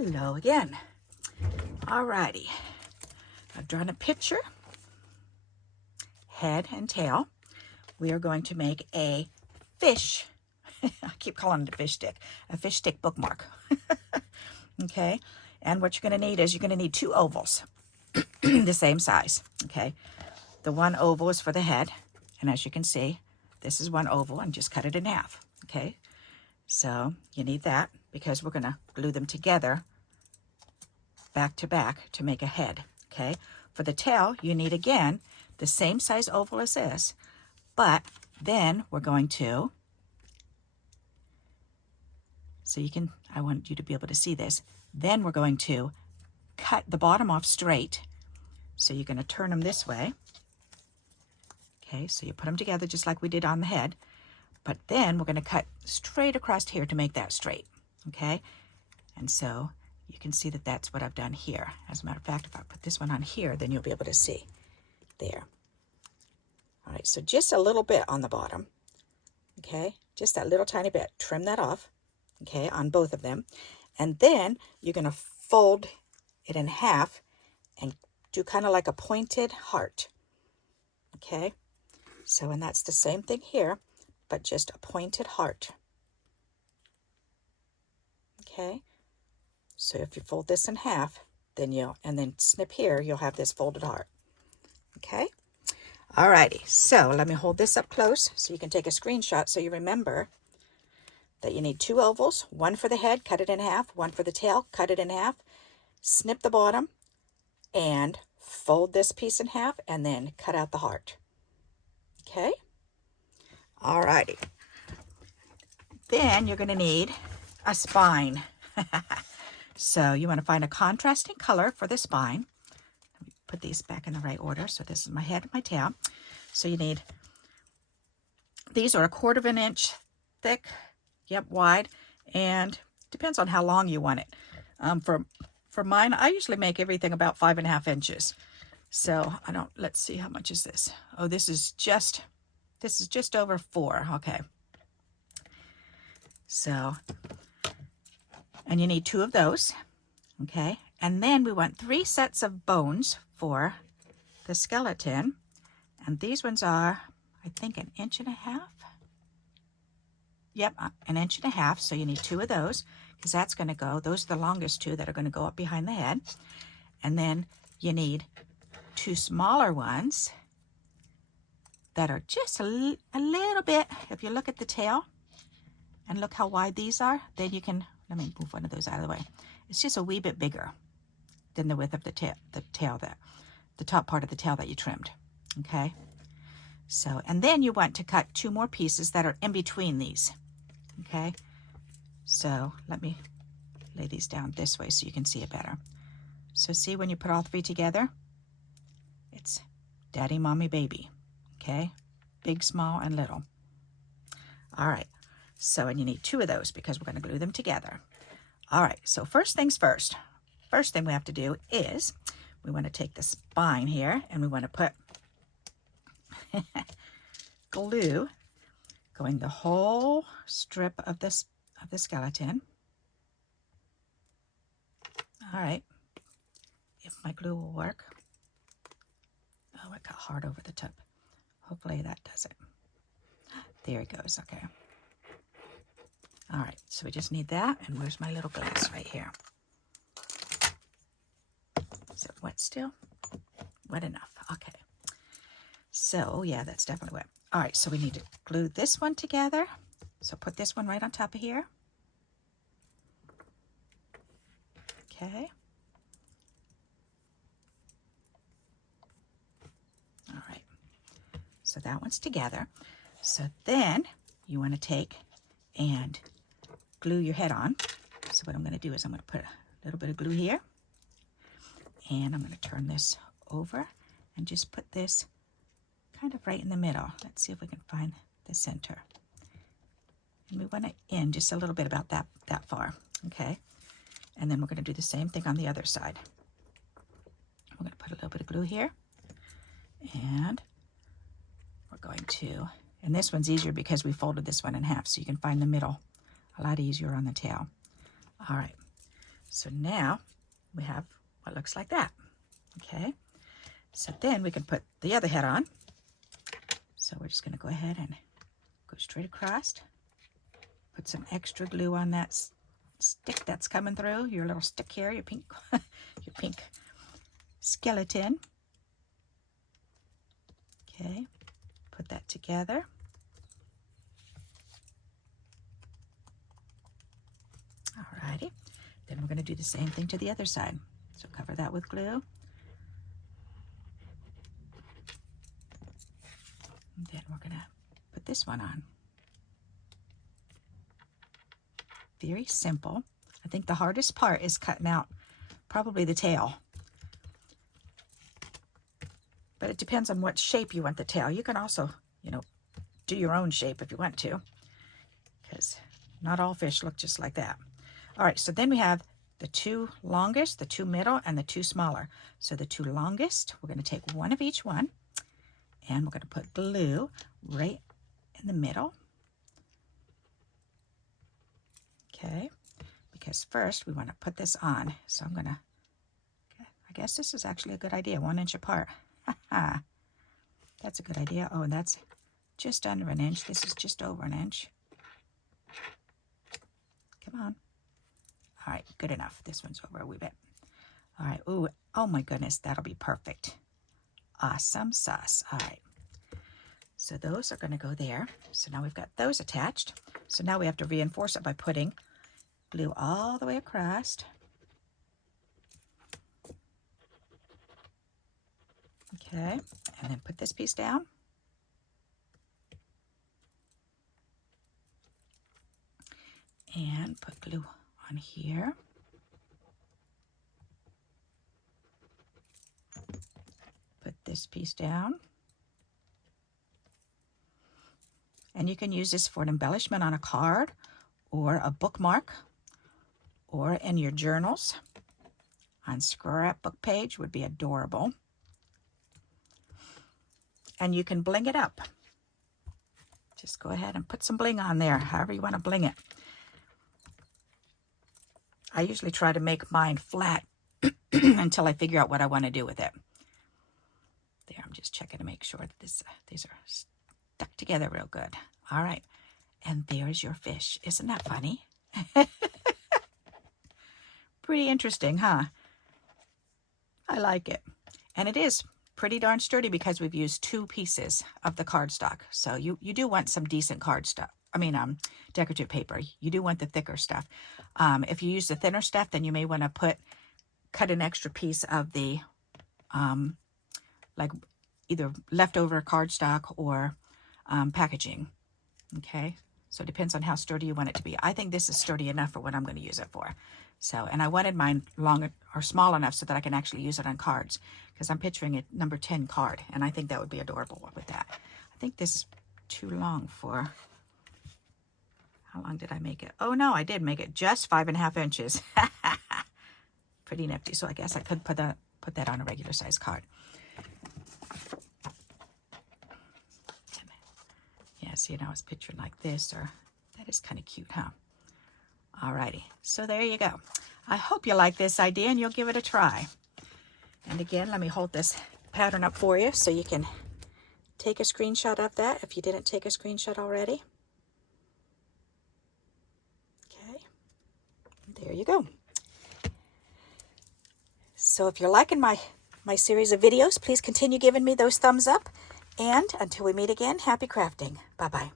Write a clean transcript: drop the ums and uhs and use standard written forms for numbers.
Hello again. Alrighty, I've drawn a picture, head and tail. We are going to make a fish, I keep calling it a fish stick bookmark. Okay, and what you're going to need is you're going to need 2 ovals, the same size. Okay, the one oval is for the head, and as you can see, this is one oval, and just cut it in half. Okay, so you need that because we're going to glue them together back to back to make a head. Okay, for the tail you need again the same size oval as this, but then we're going to, so you can, I want you to be able to see this, then we're going to cut the bottom off straight. So you're going to turn them this way. Okay, so you put them together just like we did on the head, but then we're going to cut straight across here to make that straight. Okay, and so you can see that that's what I've done here. As a matter of fact, if I put this one on here, then you'll be able to see there. All right, so just a little bit on the bottom. Okay, just that little tiny bit. Trim that off. Okay, on both of them. And then you're going to fold it in half and do kind of like a pointed heart. Okay, so and that's the same thing here, but just a pointed heart. Okay, so if you fold this in half, then and then snip here, you'll have this folded heart. Okay, alrighty, so let me hold this up close so you can take a screenshot so you remember that you need 2 ovals, one for the head, cut it in half, one for the tail, cut it in half, snip the bottom, and fold this piece in half, and then cut out the heart. Okay? Alrighty. Then you're going to need a spine. So you want to find a contrasting color for the spine. Let me put these back in the right order. So this is my head and my tail. So you need, these are 1/4 inch thick, yep, wide, and depends on how long you want it. For mine, I usually make everything about 5.5 inches. So I don't, let's see, how much is this? Oh, this is just over 4. Okay. So, and you need 2 of those. Okay. And then we want 3 sets of bones for the skeleton. And these ones are, I think, 1.5 inches. Yep, 1.5 inches. So you need 2 of those because that's going to go, those are the longest 2 that are going to go up behind the head. And then you need 2 smaller ones that are just a little bit, if you look at the tail and look how wide these are, then you can, let me move one of those out of the way. It's just a wee bit bigger than the width of the tail that, the top part of the tail that you trimmed. Okay. So, and then you want to cut 2 more pieces that are in between these. Okay. So let me lay these down this way so you can see it better. So see, when you put all 3 together, it's daddy, mommy, baby. Okay. Big, small, and little. All right. So, and you need 2 of those because we're going to glue them together. All right. So first things first. First thing we have to do is we want to take the spine here and we want to put glue going the whole strip of this of the skeleton. All right. If my glue will work. Oh, it got hard over the tip. Hopefully that does it. There it goes. Okay. All right. So we just need that. And where's my little glaze right here? Is it wet still? Wet enough. Okay. So, yeah, that's definitely wet. All right. So we need to glue this one together. So put this one right on top of here. Okay. All right. So that one's together. So then you want to take and glue your head on. So what I'm going to do is I'm going to put a little bit of glue here. And I'm going to turn this over and just put this kind of right in the middle. Let's see if we can find the center. And we want to end just a little bit about that far. Okay. And then we're going to do the same thing on the other side. We're going to put a little bit of glue here. And we're going to, and this one's easier because we folded this one in half so you can find the middle a lot easier on the tail. All right. So now we have what looks like that. Okay, so then we can put the other head on. So we're just going to go ahead and go straight across. Put some extra glue on that stick that's coming through, your little stick here, your pink, your pink skeleton. Okay, put that together. Alrighty, then we're going to do the same thing to the other side. So cover that with glue. And then we're going to put this one on. Very simple. I think the hardest part is cutting out probably the tail. But it depends on what shape you want the tail. You can also, you know, do your own shape if you want to, because not all fish look just like that. All right, so then we have the two longest, the two middle, and the two smaller. So the two longest, we're going to take one of each one, and we're going to put glue right in the middle. Okay, because first we want to put this on. So I'm going to, okay, I guess this is actually a good idea, 1 inch apart. That's a good idea. Oh, and that's just under an inch. This is just over an inch. Come on. All right, good enough. This one's over a wee bit. All right. Ooh, oh my goodness, that'll be perfect. Awesome sauce. All right. So those are going to go there. So now we've got those attached. So now we have to reinforce it by putting glue all the way across. Okay, and then put this piece down. And put glue on here. Put this piece down. And you can use this for an embellishment on a card or a bookmark or in your journals. On scrapbook page would be adorable. And you can bling it up. Just go ahead and put some bling on there, however you want to bling it. I usually try to make mine flat until I figure out what I want to do with it. There, I'm just checking to make sure that these are stuck together real good. All right, and there's your fish. Isn't that funny? Pretty interesting, huh? I like it. And it is pretty darn sturdy because we've used 2 pieces of the cardstock. So you do want some decent cardstock. I mean, decorative paper. You do want the thicker stuff. If you use the thinner stuff, then you may want to cut an extra piece of the, like either leftover cardstock or packaging. Okay, so it depends on how sturdy you want it to be. I think this is sturdy enough for what I'm going to use it for. So, and I wanted mine long or small enough so that I can actually use it on cards, because I'm picturing a number 10 card, and I think that would be adorable with that. I think this is too long for, how long did I make it? Oh no, I did make it just 5.5 inches. Pretty nifty. So I guess I could put that on a regular size card. Yes, I was picturing like this, or that is kind of cute, huh? Alrighty, so there you go. I hope you like this idea and you'll give it a try. And again, let me hold this pattern up for you so you can take a screenshot of that if you didn't take a screenshot already. Okay, there you go. So if you're liking my series of videos, please continue giving me those thumbs up. And until we meet again, happy crafting. Bye-bye.